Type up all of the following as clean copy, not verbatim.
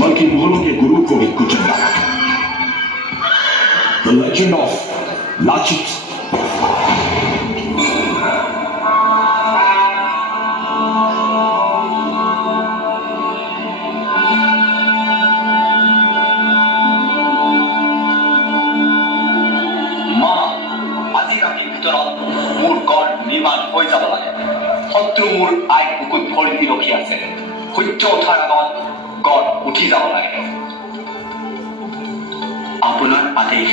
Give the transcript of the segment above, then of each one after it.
बल्कि मुगलों के गुरु को भी कुचल डाला। The legend of Lachit। মোৰ গড় নিৰ্মাণ হৈ যাব লাগে। শত্ৰু মোৰ আই বুকুত ভৰি ৰখি আছে। সূৰ্য উঠাৰ আগত গড় উঠি যাব লাগে। আপোনাৰ আদেশ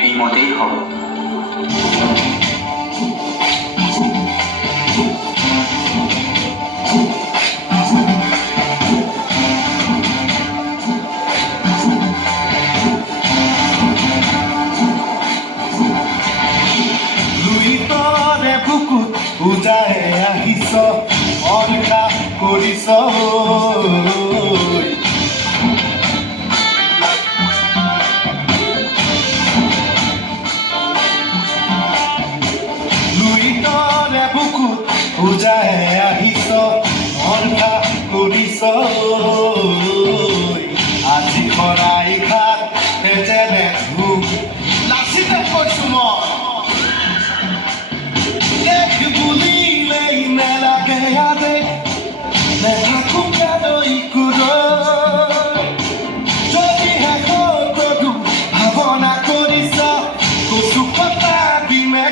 সেইমতেই হ'ব। পূজাহে আহিছ অনকা কৰিছ লুইতৰে বুকুত পূজাহে আহিছ অনকা কৰিছ আজি খৰাই ঘাট তেজেৰে ধূপ লাচিতে কৈছো মই ভাৱনা কৰিছ কচু কটা দিমে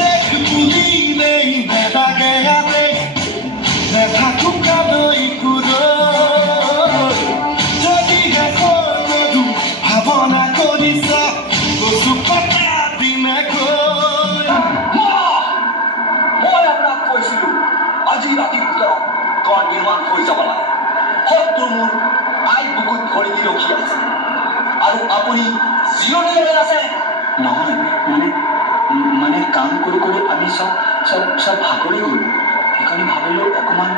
দেখ বুলিলেই নেলাগে ইয়াতে নেথাকো কালৈ ভাৱনা কৰিছ কচু কটা দিমে মই আপোনাক কৈছিলো আজি ৰাতিৰ ভিতৰত গড় নিৰ্মাণ হৈ যাব লাগে। শত্ৰু মোৰ আই বুকুত ভৰি দি ৰখি আছে আৰু আপুনি জিৰণি লৈ আছে। নহয় মানে কাম কৰি কৰি আমি চব ভাগৰি গ'লো। সেইকাৰণে ভাবিলো অকণমান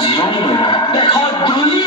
জিৰণি লৈ লওঁ। দেশৰ দ্ৰোহী